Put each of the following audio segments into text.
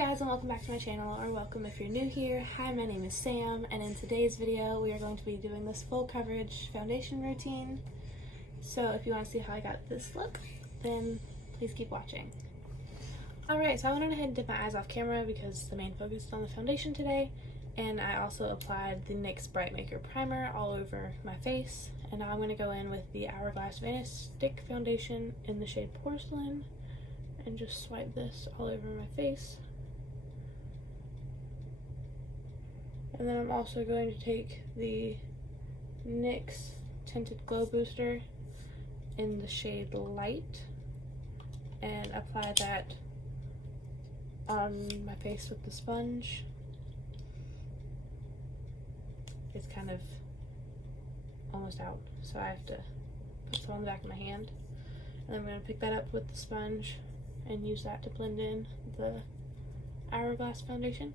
guys, and welcome back to my channel, or welcome if you're new here. Hi, my name is Sam, and in today's video we are going to be doing this full coverage foundation routine. So if you want to see how I got this look, then please keep watching. Alright, so I went ahead and did my eyes off camera because the main focus is on the foundation today, and I also applied the NYX Bright Maker Primer all over my face. And now I'm going to go in with the Hourglass Vanish Stick Foundation in the shade Porcelain and just swipe this all over my face. And then I'm also going to take the NYX Tinted Glow Booster in the shade Light and apply that on my face with the sponge. It's kind of almost out, so I have to put some on the back of my hand. And then I'm going to pick that up with the sponge and use that to blend in the Hourglass foundation.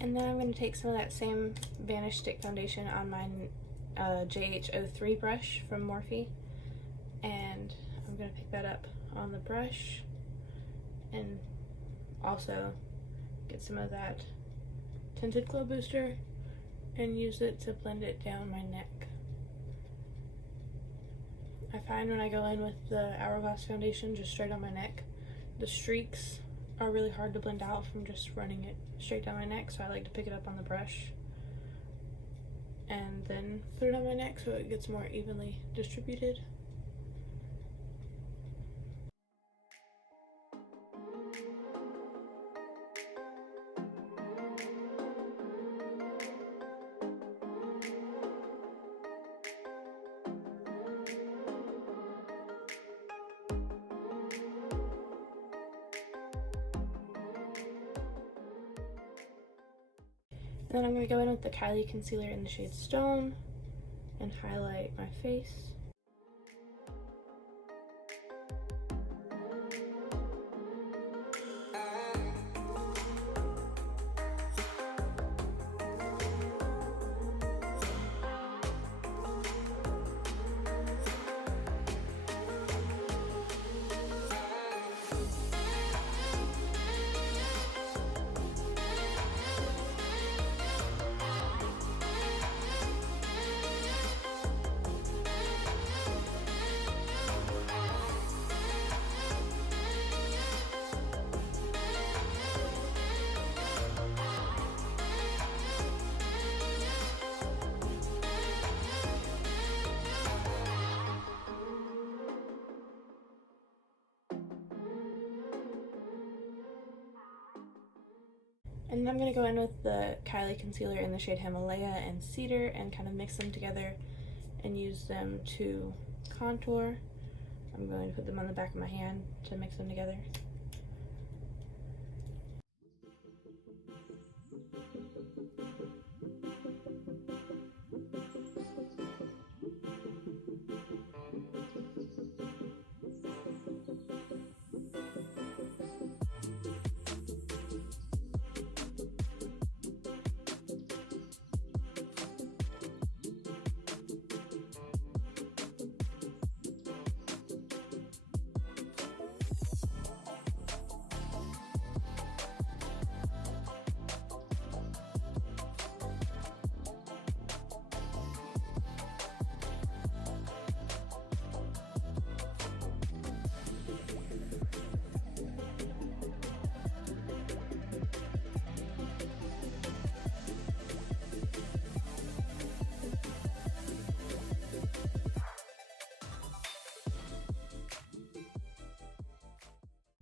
And then I'm going to take some of that same Vanish Stick Foundation on my JH03 brush from Morphe, and I'm going to pick that up on the brush and also get some of that Tinted Glow Booster and use it to blend it down my neck. I find when I go in with the Hourglass foundation just straight on my neck, the streaks are really hard to blend out from just running it straight down my neck, so I like to pick it up on the brush and then put it on my neck so it gets more evenly distributed. Then I'm going to go in with the Kylie concealer in the shade Stone and highlight my face. And I'm going to go in with the Kylie concealer in the shade Himalaya and Cedar and kind of mix them together and use them to contour. I'm going to put them on the back of my hand to mix them together.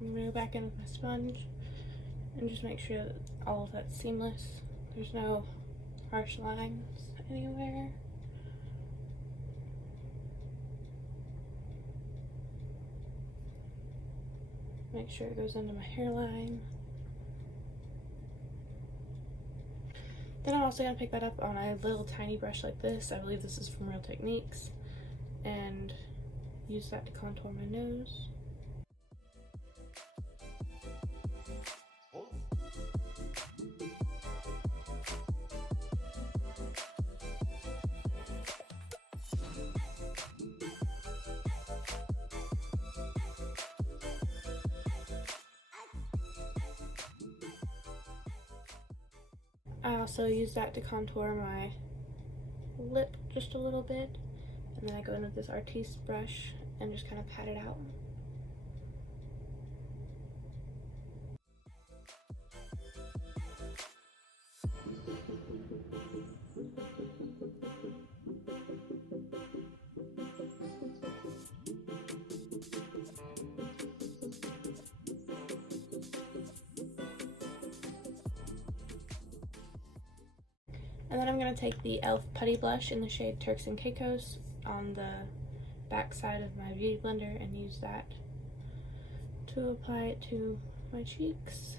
I'm gonna go back in with my sponge and just make sure that all of that's seamless. There's no harsh lines anywhere. Make sure it goes into my hairline. Then I'm also going to pick that up on a little tiny brush like this. I believe this is from Real Techniques. And use that to contour my nose. I also use that to contour my lip just a little bit, and then I go in with this Artiste brush and just kind of pat it out. And then I'm going to take the e.l.f. Putty Blush in the shade Turks and Caicos on the back side of my Beauty Blender and use that to apply it to my cheeks.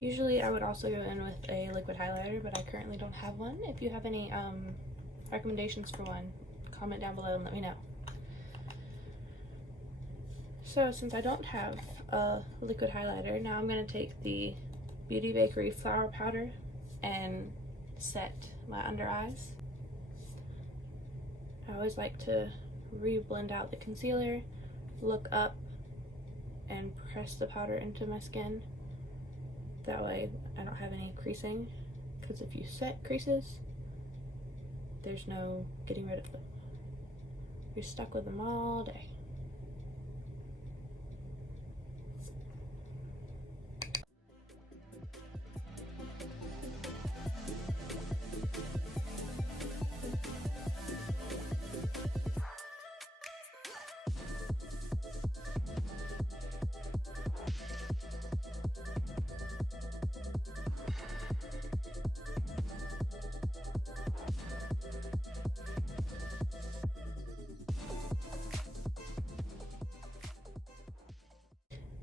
Usually I would also go in with a liquid highlighter, but I currently don't have one. If you have any recommendations for one, comment down below and let me know. So since I don't have a liquid highlighter, now I'm going to take the Beauty Bakery Flour Powder and set my under eyes. I always like to re-blend out the concealer, look up, and press the powder into my skin. That way I don't have any creasing, because if you set creases, there's no getting rid of them. You're stuck with them all day.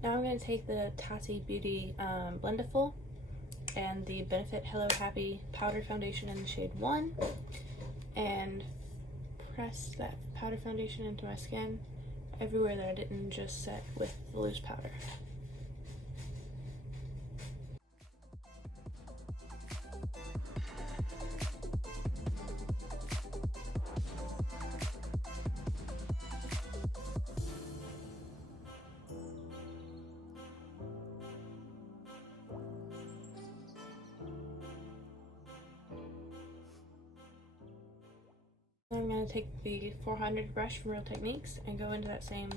Now I'm going to take the Tati Beauty Blendiful and the Benefit Hello Happy Powder Foundation in the shade 1 and press that powder foundation into my skin everywhere that I didn't just set with the loose powder. I'm going to take the 400 brush from Real Techniques and go into that same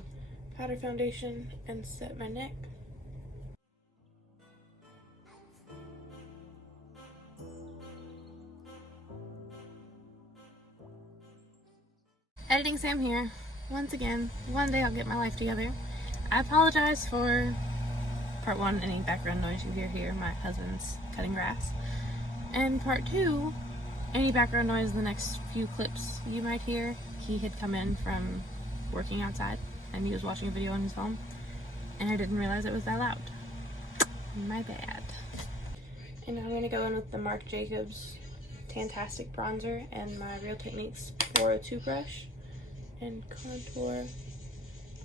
powder foundation and set my neck. Editing Sam here. Once again, one day I'll get my life together. I apologize for part 1, any background noise you hear here, my husband's cutting grass. And part 2, any background noise in the next few clips you might hear. He had come in from working outside and he was watching a video on his phone and I didn't realize it was that loud. My bad. And now I'm going to go in with the Marc Jacobs Tantastic Bronzer and my Real Techniques 402 brush and contour.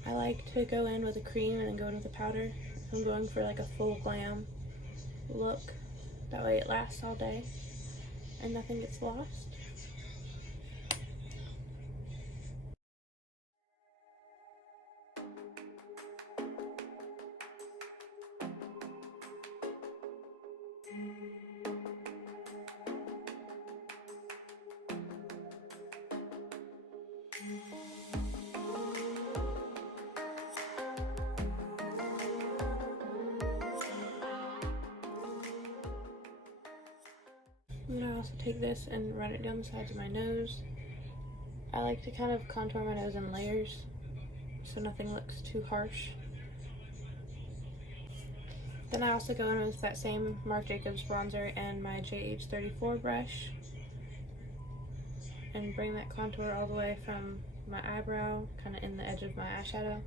I like to go in with a cream and then go in with a powder. I'm going for like a full glam look. That way it lasts all day and nothing gets lost. I'm going to also take this and run it down the sides of my nose. I like to kind of contour my nose in layers so nothing looks too harsh. Then I also go in with that same Marc Jacobs bronzer and my JH34 brush and bring that contour all the way from my eyebrow, kind of in the edge of my eyeshadow,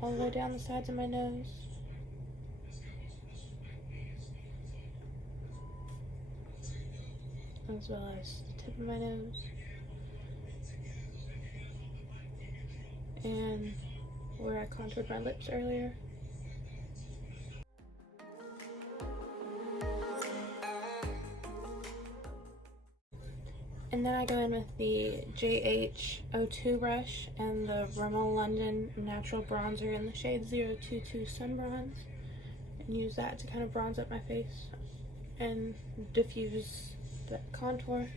all the way down the sides of my nose. As well as the tip of my nose. And where I contoured my lips earlier. And then I go in with the JH02 brush and the Rimmel London Natural Bronzer in the shade 022 Sun Bronze, and use that to kind of bronze up my face and diffuse that contour.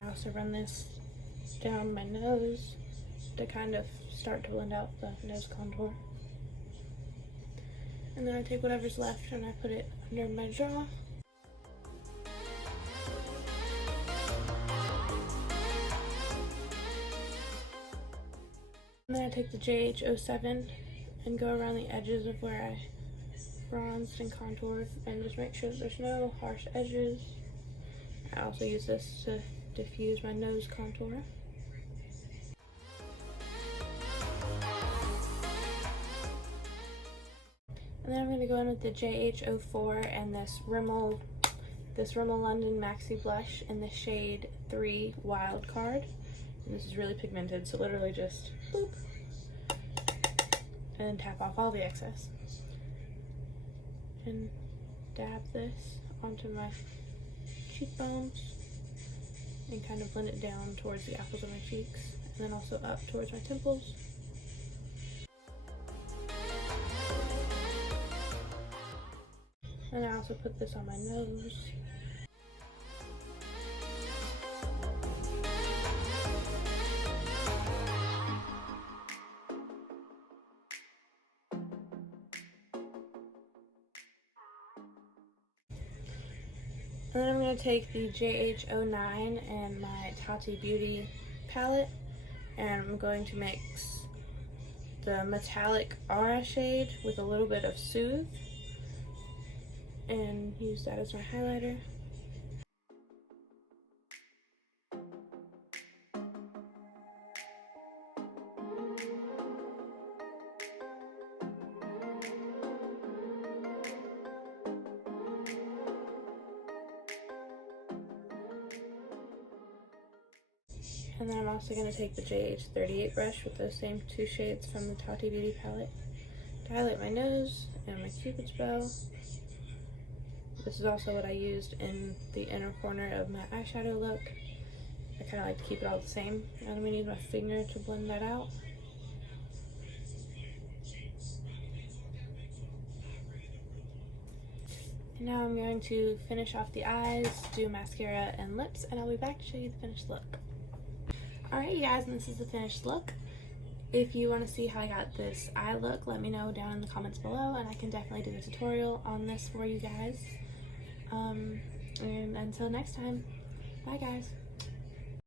I also run this down my nose to kind of start to blend out the nose contour. And then I take whatever's left and I put it under my jaw. And then I take the JH07 and go around the edges of where I bronzed and contoured and just make sure that there's no harsh edges. I also use this to diffuse my nose contour. And then I'm going to go in with the JH04 and this Rimmel London Maxi Blush in the shade 3 Wild Card. And this is really pigmented, so literally just boop, and then tap off all the excess. And dab this onto my cheekbones and kind of blend it down towards the apples of my cheeks, and then also up towards my temples. And I also put this on my nose. And then I'm going to take the JH09 and my Tati Beauty palette, and I'm going to mix the metallic Aura shade with a little bit of Soothe and use that as my highlighter. And then I'm also going to take the JH38 brush with those same two shades from the Tati Beauty palette to highlight my nose and my cupid's bow. This is also what I used in the inner corner of my eyeshadow look. I kind of like to keep it all the same. And I'm going to use my finger to blend that out. And now I'm going to finish off the eyes, do mascara and lips, and I'll be back to show you the finished look. Alright you guys, and this is the finished look. If you want to see how I got this eye look, let me know down in the comments below, and I can definitely do a tutorial on this for you guys. And until next time, bye guys.